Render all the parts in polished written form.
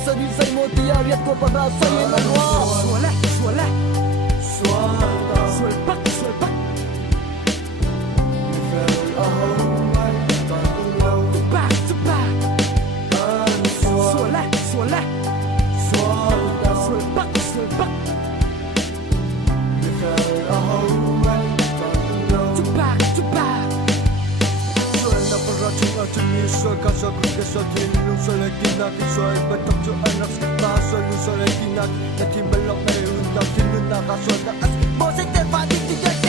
sa di say mo tiariat ko para sa yan wa suala suala sual pak tupak suala sual pak Sual kasa kasa tinlu sual kinak sual batok tu anak kita sual sual kinak nanti belok dari undang tinlu nak sual nak as bos terpadi tidak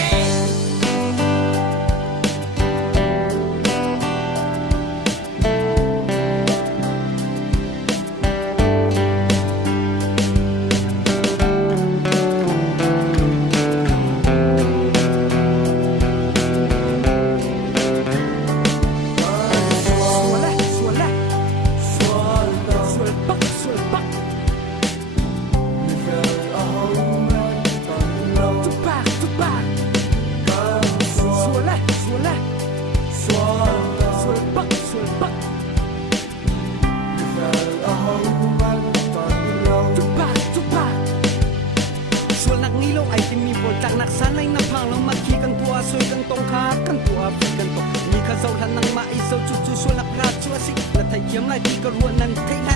Hãy subscribe cho kênh Ghiền Mì Gõ để không bỏ lỡ những video hấp dẫn